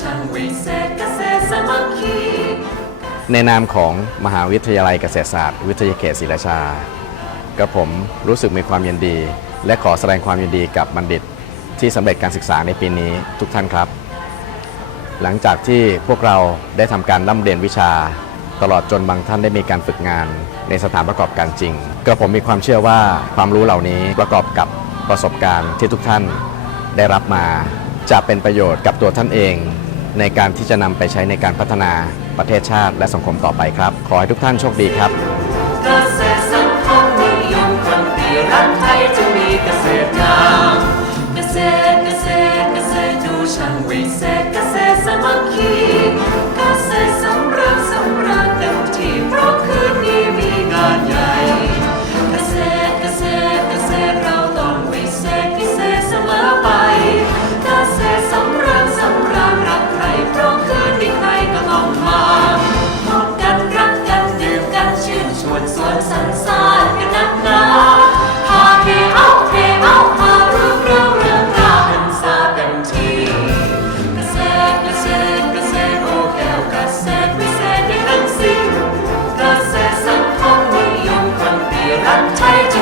ช่างวิเศษเกษตรสมัคคีในนามของมหาวิทยาลัยเกษตรศาสตร์วิทยาเขตศรีราชา กับผมรู้สึกมีความยินดี และขอแสดงความยินดีกับบัณฑิต ที่สำเร็จการศึกษาในปีนี้ทุกท่านครับ หลังจากที่พวกเราได้ทำการร่ำเรียนวิชา ตลอดจนบางท่านได้มีการฝึกงานในสถานประกอบการจริง กระผมมีความเชื่อว่าความรู้เหล่านี้ประกอบกับประสบการณ์ที่ทุกท่านได้รับมาจะเป็นประโยชน์กับตัวท่านเอง ในการที่จะนำไปใช้ในการพัฒนาประเทศชาติและสังคมต่อไปครับ ขอให้ทุกท่านโชคดีครับ สวนสันสานกันนักนาหาเทอเทอาาเรื่องราวเรื่องราวอันซาเป็นที่เกษตรเกษตรเกษตโอแก้วเกษตรเกษในทั้งสิ้นเกษตสังคมนิยมคนดีรักไทยจ